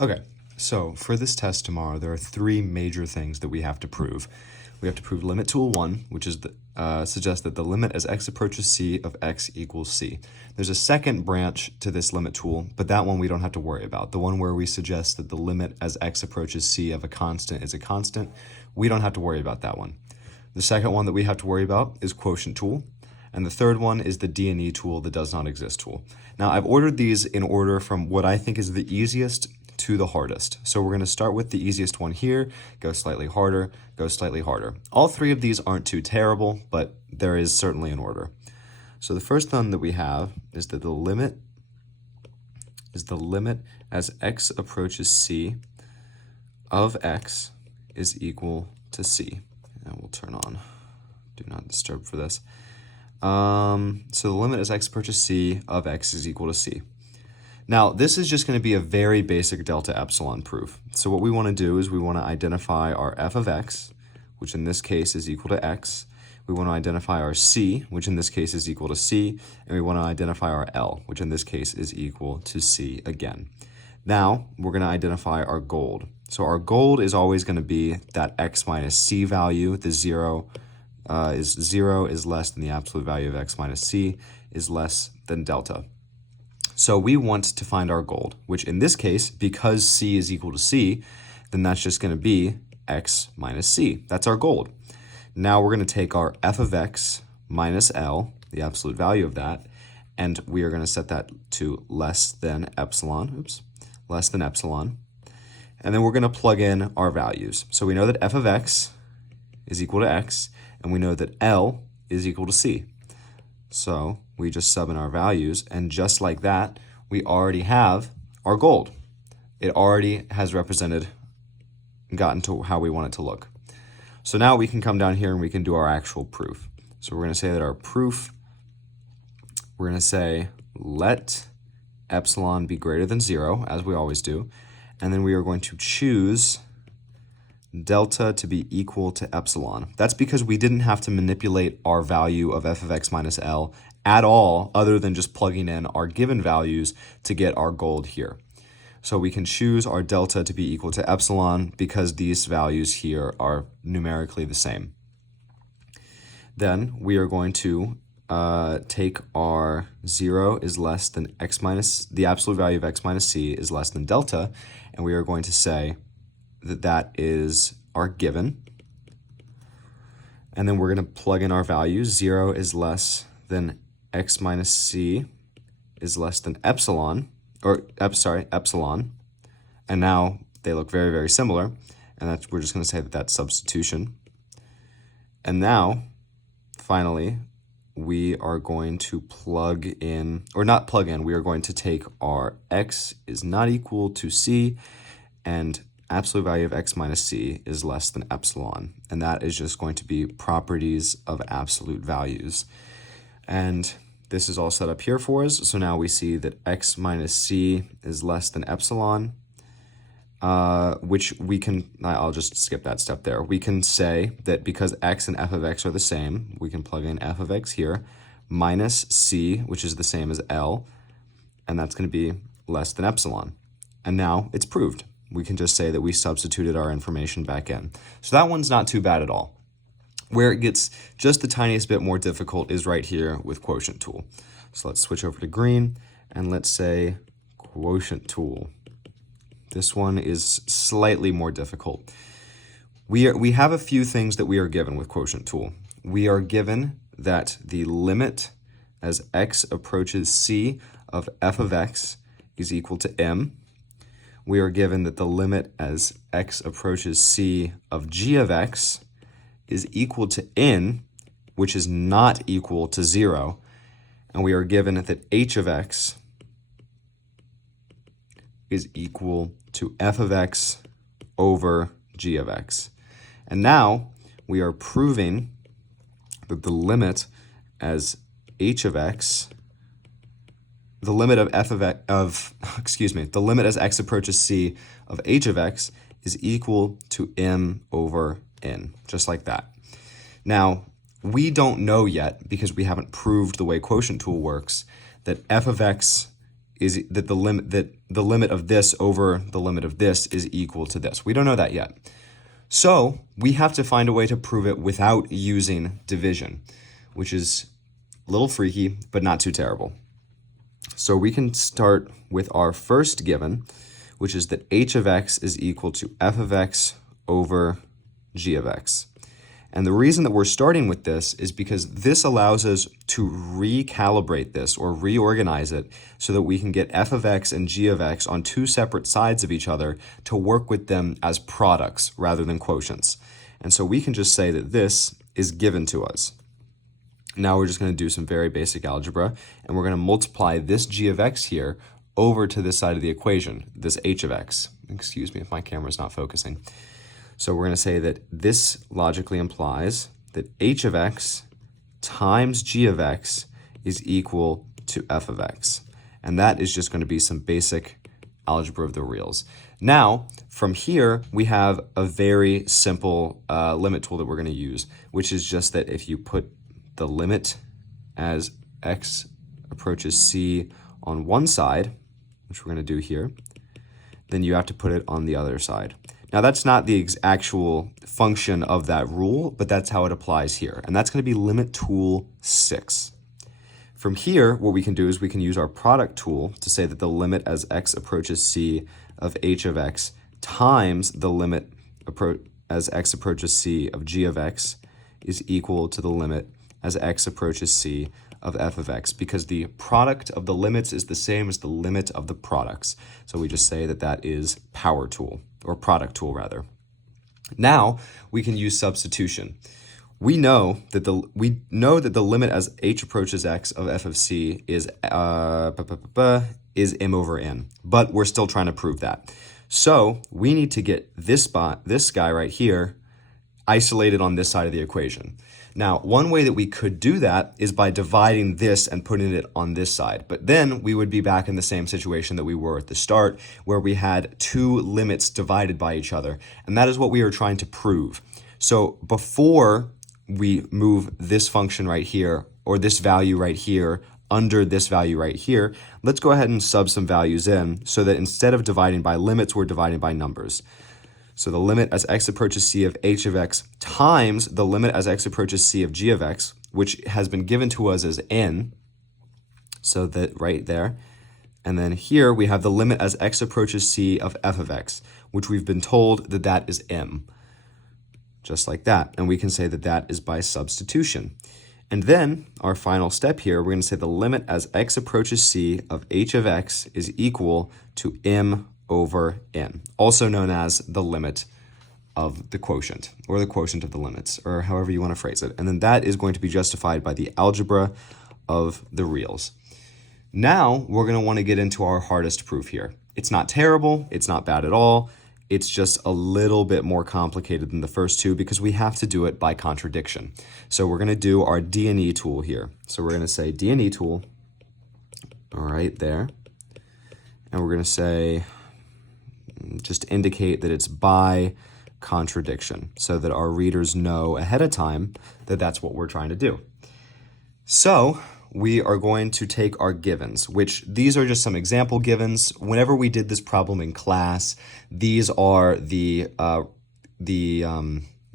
Okay, so for this test tomorrow, there are three major things that we have to prove. We have to prove limit tool 1, which is suggests that the limit as x approaches c of x equals c. There's a second branch to this limit tool, but that one we don't have to worry about. The one where we suggest that the limit as x approaches c of a constant is a constant, we don't have to worry about that one. The second one that we have to worry about is quotient tool. And the third one is the DNE tool, the does not exist tool. Now, I've ordered these in order from what I think is the easiest to the hardest. So we're going to start with the easiest one here, go slightly harder, go slightly harder. All three of these aren't too terrible, but there is certainly an order. So the first one that we have is that the limit as x approaches c of x is equal to c. And we'll turn on do not disturb for this. So the limit as x approaches c of x is equal to c. Now, this is just going to be a very basic delta epsilon proof. So what we want to do is we want to identify our f of x, which in this case is equal to x. We want to identify our c, which in this case is equal to c. And we want to identify our L, which in this case is equal to c again. Now, we're going to identify our gold. So our gold is always going to be that x minus c value, the 0 is less than the absolute value of x minus c is less than delta. So we want to find our gold, which in this case, because c is equal to c, then that's just going to be x minus c. That's our gold. Now we're going to take our f of x minus L, the absolute value of that, and we are going to set that to less than epsilon, less than epsilon. And then we're going to plug in our values. So we know that f of x is equal to x, and we know that L is equal to c. So we just sub in our values, and just like that, we already have our gold. It already has gotten to how we want it to look. So now we can come down here and we can do our actual proof. So we're going to say that our proof, we're going to say let epsilon be greater than 0, as we always do, and then we are going to choose delta to be equal to epsilon. That's because we didn't have to manipulate our value of f of x minus L at all, other than just plugging in our given values to get our gold here. So we can choose our delta to be equal to epsilon because these values here are numerically the same. Then we are going to take our 0 is less than x minus, the absolute value of x minus c is less than delta, and we are going to say that that is our given. And then we're going to plug in our values. 0 is less than x minus c is less than epsilon, epsilon. And now they look very, very similar. And we're just going to say that that's substitution. And now, finally, we are going to plug in, or not plug in, we are going to take our x is not equal to c, and absolute value of x minus c is less than epsilon. And that is just going to be properties of absolute values. And this is all set up here for us. So now we see that x minus c is less than epsilon, which we can, I'll just skip that step there. We can say that because x and f of x are the same, we can plug in f of x here, minus c, which is the same as L, and that's going to be less than epsilon. And now it's proved. We can just say that we substituted our information back in. So that one's not too bad at all. Where it gets just the tiniest bit more difficult is right here with Quotient Tool. So let's switch over to green, and let's say Quotient Tool. This one is slightly more difficult. We have a few things that we are given with Quotient Tool. We are given that the limit as x approaches c of f of x is equal to m. We are given that the limit as x approaches c of g of x is equal to n, which is not equal to 0. And we are given that h of x is equal to f of x over g of x. And now we are proving that the limit as h of x, the limit of f of the limit as x approaches c of h of x is equal to m over n, just like that. Now, we don't know yet, because we haven't proved the way Quotient Tool works, that f of x is that the limit of this over the limit of this is equal to this. We don't know that yet. So we have to find a way to prove it without using division, which is a little freaky, but not too terrible. So we can start with our first given, which is that h of x is equal to f of x over g of x. And the reason that we're starting with this is because this allows us to recalibrate this or reorganize it so that we can get f of x and g of x on two separate sides of each other to work with them as products rather than quotients. And so we can just say that this is given to us. Now we're just going to do some very basic algebra, and we're going to multiply this g of x here over to this side of the equation, this h of x. Excuse me if my camera's not focusing. So we're going to say that this logically implies that h of x times g of x is equal to f of x. And that is just going to be some basic algebra of the reals. Now, from here, we have a very simple limit tool that we're going to use, which is just that if you put the limit as x approaches c on one side, which we're going to do here, then you have to put it on the other side. Now, that's not the actual function of that rule, but that's how it applies here. And that's going to be limit tool 6. From here, what we can do is we can use our product tool to say that the limit as x approaches c of h of x times the limit as x approaches c of g of x is equal to the limit as x approaches c of f of x, because the product of the limits is the same as the limit of the products. So we just say that that is power tool, or product tool rather. Now we can use substitution. We know that the limit as h approaches x of f of c is m over n, but we're still trying to prove that. So we need to get this guy right here isolated on this side of the equation. Now, one way that we could do that is by dividing this and putting it on this side. But then we would be back in the same situation that we were at the start, where we had two limits divided by each other. And that is what we are trying to prove. So before we move this function right here, or this value right here, under this value right here, let's go ahead and sub some values in so that instead of dividing by limits, we're dividing by numbers. So the limit as x approaches c of h of x times the limit as x approaches c of g of x, which has been given to us as n, so that right there. And then here we have the limit as x approaches c of f of x, which we've been told that that is m, just like that. And we can say that that is by substitution. And then our final step here, we're going to say the limit as x approaches c of h of x is equal to m over n, also known as the limit of the quotient, or the quotient of the limits, or however you want to phrase it. And then that is going to be justified by the algebra of the reals. Now we're going to want to get into our hardest proof here. It's not terrible, it's not bad at all, it's just a little bit more complicated than the first two because we have to do it by contradiction. So we're going to do our DNE tool here. So we're going to say DNE tool, right there, and we're going to say, just indicate that it's by contradiction so that our readers know ahead of time that that's what we're trying to do. So we are going to take our givens, which these are just some example givens. Whenever we did this problem in class, these are the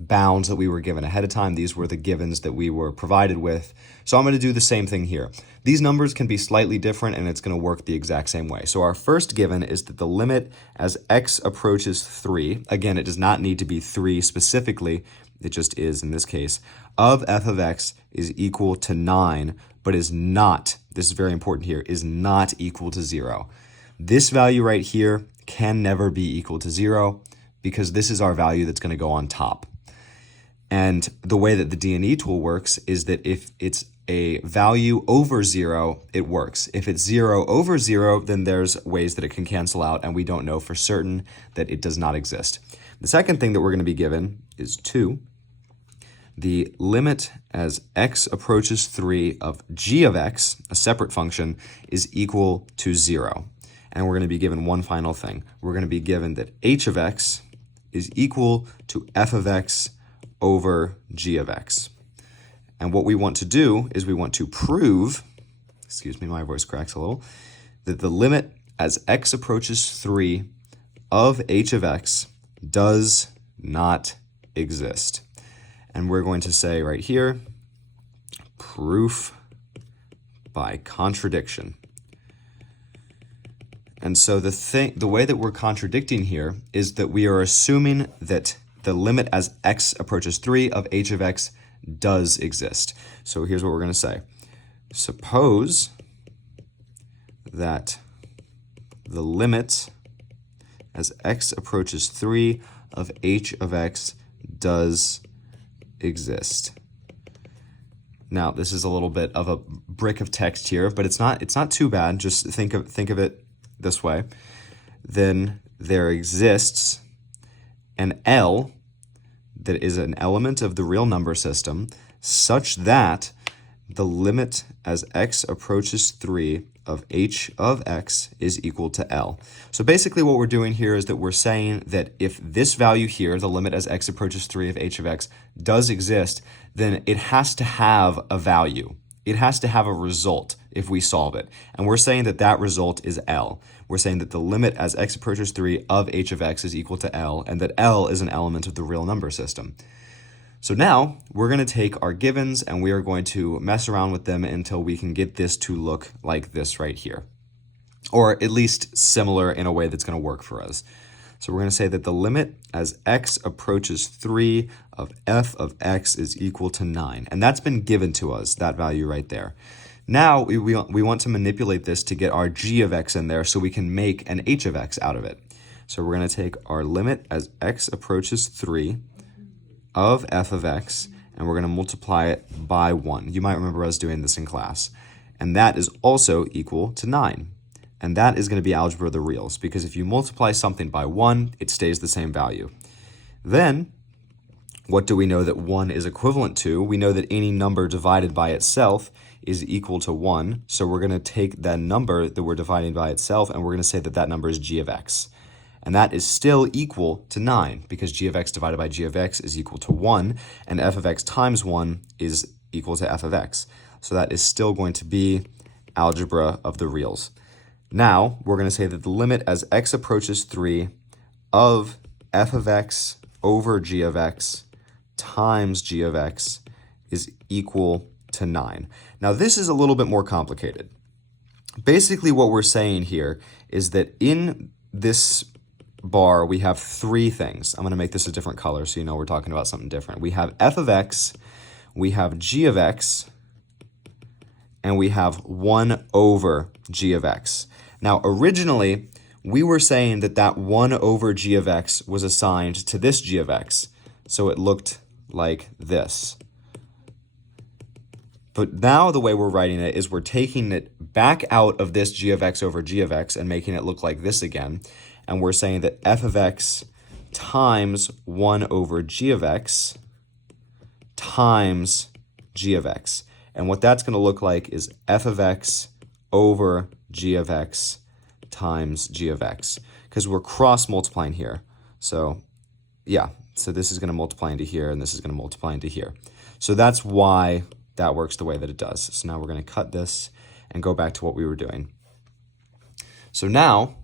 bounds that we were given ahead of time. These were the givens that we were provided with. So I'm going to do the same thing here. These numbers can be slightly different and it's going to work the exact same way. So our first given is that the limit as x approaches 3, again, it does not need to be 3 specifically, it just is in this case, of f of x is equal to 9, but is not, this is very important here, is not equal to 0. This value right here can never be equal to 0 because this is our value that's going to go on top. And the way that the DNE tool works is that if it's a value over 0, it works. If it's 0 over 0, then there's ways that it can cancel out, and we don't know for certain that it does not exist. The second thing that we're going to be given is 2. The limit as x approaches 3 of g of x, a separate function, is equal to 0. And we're going to be given one final thing. We're going to be given that h of x is equal to f of x over g of x. And what we want to do is we want to prove, excuse me, my voice cracks a little, that the limit as x approaches 3 of h of x does not exist. And we're going to say right here, proof by contradiction. And so the way that we're contradicting here is that we are assuming that the limit as x approaches 3 of h of x does exist. So here's what we're going to say. Suppose that the limit as x approaches 3 of h of x does exist. Now, this is a little bit of a brick of text here, but it's not too bad. Just think of it this way. Then there exists an L that is an element of the real number system such that the limit as x approaches 3 of h of x is equal to L. So basically what we're doing here is that we're saying that if this value here, the limit as x approaches 3 of h of x, does exist, then it has to have a value. It has to have a result if we solve it. And we're saying that that result is L. We're saying that the limit as x approaches 3 of h of x is equal to L, and that L is an element of the real number system. So now we're going to take our givens and we are going to mess around with them until we can get this to look like this right here, or at least similar in a way that's going to work for us. So we're going to say that the limit as x approaches 3 of f of x is equal to 9. And that's been given to us, that value right there. Now we want to manipulate this to get our g of x in there so we can make an h of x out of it. So we're going to take our limit as x approaches 3 of f of x, and we're going to multiply it by 1. You might remember us doing this in class. And that is also equal to 9. And that is going to be algebra of the reals, because if you multiply something by 1, it stays the same value. Then, what do we know that 1 is equivalent to? We know that any number divided by itself is equal to 1. So we're going to take that number that we're dividing by itself, and we're going to say that that number is g of x. And that is still equal to 9, because g of x divided by g of x is equal to 1, and f of x times 1 is equal to f of x. So that is still going to be algebra of the reals. Now, we're going to say that the limit as x approaches 3 of f of x over g of x times g of x is equal to 9. Now, this is a little bit more complicated. Basically, what we're saying here is that in this bar, we have 3 things. I'm going to make this a different color so you know we're talking about something different. We have f of x, we have g of x, and we have 1 over g of x. Now, originally, we were saying that that 1 over g of x was assigned to this g of x. So it looked like this. But now the way we're writing it is we're taking it back out of this g of x over g of x and making it look like this again. And we're saying that f of x times 1 over g of x times g of x. And what that's going to look like is f of x over g of x times g of x, because we're cross multiplying here. So yeah, so this is going to multiply into here and this is going to multiply into here. So that's why that works the way that it does. So now we're going to cut this and go back to what we were doing. So now,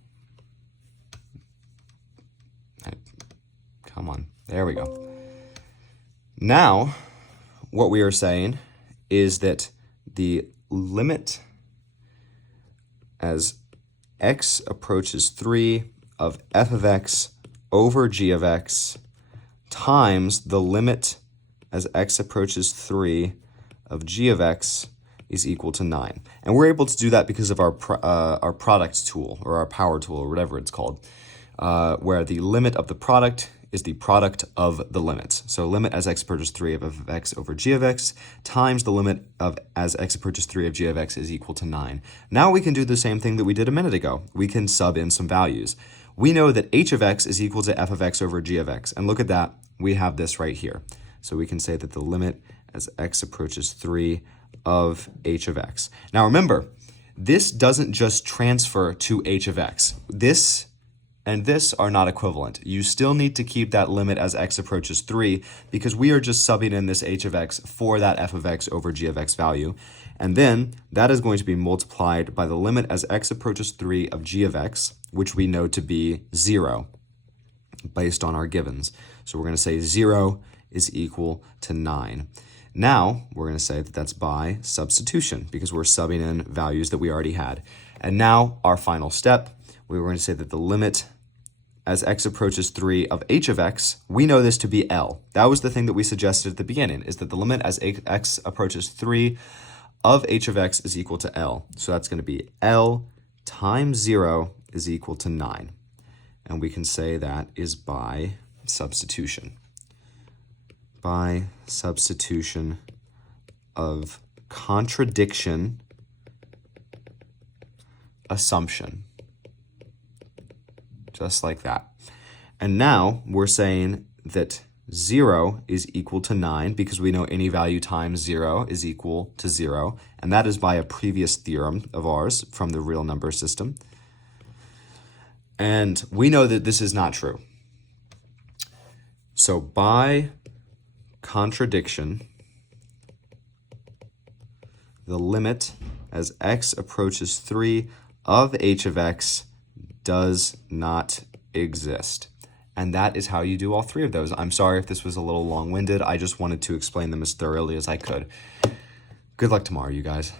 come on, there we go. Now, what we are saying is that the limit as x approaches 3 of f of x over g of x times the limit as x approaches 3 of g of x is equal to 9. And we're able to do that because of our product tool, or our power tool, or whatever it's called, where the limit of the product is the product of the limits. So limit as x approaches 3 of f of x over g of x times the limit of as x approaches 3 of g of x is equal to 9. Now we can do the same thing that we did a minute ago. We can sub in some values. We know that h of x is equal to f of x over g of x. And look at that, we have this right here. So we can say that the limit as x approaches 3 of h of x. Now remember, this doesn't just transfer to h of x. This and this are not equivalent. You still need to keep that limit as x approaches 3 because we are just subbing in this h of x for that f of x over g of x value. And then that is going to be multiplied by the limit as x approaches 3 of g of x, which we know to be 0 based on our givens. So we're going to say 0 is equal to 9. Now we're going to say that that's by substitution because we're subbing in values that we already had. And now our final step, we were going to say that the limit as x approaches 3 of h of x, we know this to be L. That was the thing that we suggested at the beginning, is that the limit as x approaches 3 of h of x is equal to L. So that's going to be L times 0 is equal to 9. And we can say that is by substitution. By substitution of contradiction assumption. Just like that. And now we're saying that 0 is equal to 9 because we know any value times 0 is equal to 0. And that is by a previous theorem of ours from the real number system. And we know that this is not true. So by contradiction, the limit as x approaches 3 of h of x does not exist. And that is how you do all three of those. I'm sorry if this was a little long-winded. I just wanted to explain them as thoroughly as I could. Good luck tomorrow, you guys.